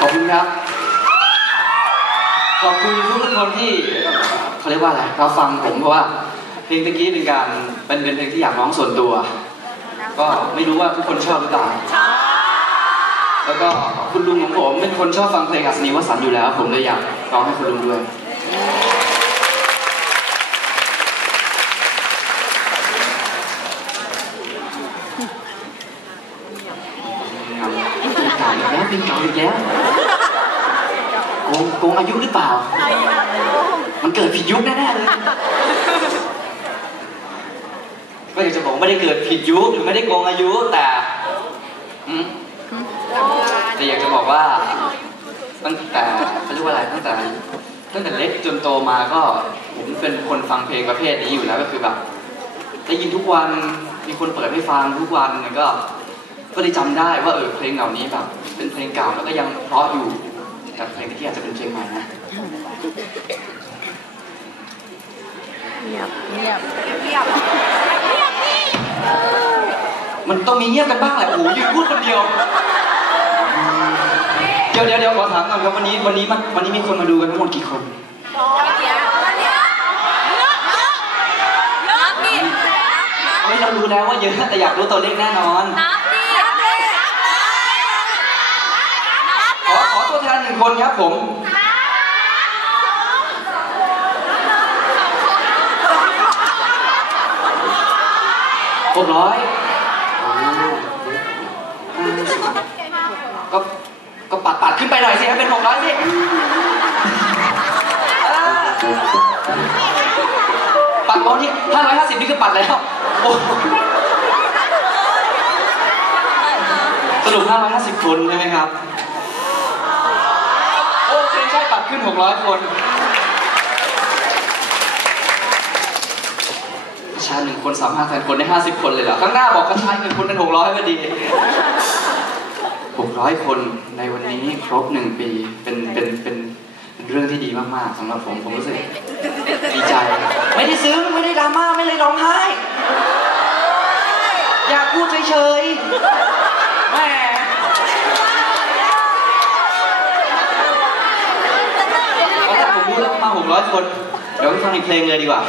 ขอบคุณครับ ขอบคุณทุกคนที่เขาเรียกว่าอะไรเราฟังผมเพราะว่าเพลงตะกี้เป็นการเป็นเป็นเพลงที่อยากร้องส่วนตัว ก็ไม่รู้ว่าทุกคนชอบหรือเปล่าแล้วก็คุณลุงของผมเป็นคนชอบฟังเพลงอัศนีวสันต์อยู่แล้ว ผมเลยอยากร้องให้คุณลุงด้วยเก่าอีกแล้วเป็นเก่าอีกแล้ว โกงโกงอายุหรือเปล่า มันเกิดผิดยุคแน่ๆเลยก็อยากจะบอกว่าไม่ได้เกิดผิดยุคหรือไม่ได้โกงอายุแต่อืมแต่อยากจะบอกว่าตั้งแต่เขาเรียกว่าอะไรตั้งแต่ตั้งแต่เล็กจนโตมาก็ผมเป็นคนฟังเพลงประเภทนี้อยู่แล้วก็คือแบบได้ยินทุกวันมีคนเปิดให้ฟังทุกวันมันก็ ก็ได้จำได้ว่าเออเพลงเหล่านี้แบบเป็นเพลงเก่าแล้วก็ยังเพราะอยู่ แต่เพลงที่อาจจะเป็นเพลงใหม่นะเงียบเงียบมันต้องมีเงียบกันบ้างแหละโอ้โหยืนพูดคนเดียวเดี๋ยวเดี๋ยวเดี๋ยวขอถามก่อนครับวันนี้วันนี้มันวันนี้มีคนมาดูกันทั้งหมดกี่คนเฮ้ยเรารู้แล้วว่าเยอะแต่อยากรู้ตัวเลขแน่นอนขอขอตัวแท นึ่งคนครับผมหกร้อยก็ก็ปัดปัดขึ้นไปหน่อยสิให้เป็นหกร้อยสิปัดบอลนี่ห้าร้อยห้าสิบนี่คือปัดแล้วสรุปห้าร้อยห้าสิบคนใช่ไหมครับ ขึ้น 600 คนประชาหนึ่งคนสามารถแทนคนได้ 50 คนเลยเหรอ ข้างหน้าบอกกระชายหนึ่งคนเป็น 600พอดี 600 คนในวันนี้ครบหนึ่งปี เป็น เป็น เป็นเรื่องที่ดีมากๆสำหรับผม ผมรู้สึกดีใจ ไม่ได้ซึ้ง ไม่ได้ดราม่า ไม่ได้ร้องไห้ อยากพูดเฉยๆแหม ห้าหกร้อยคน เดี๋ยวไปฟังอีกเพลงเลยดีกว่า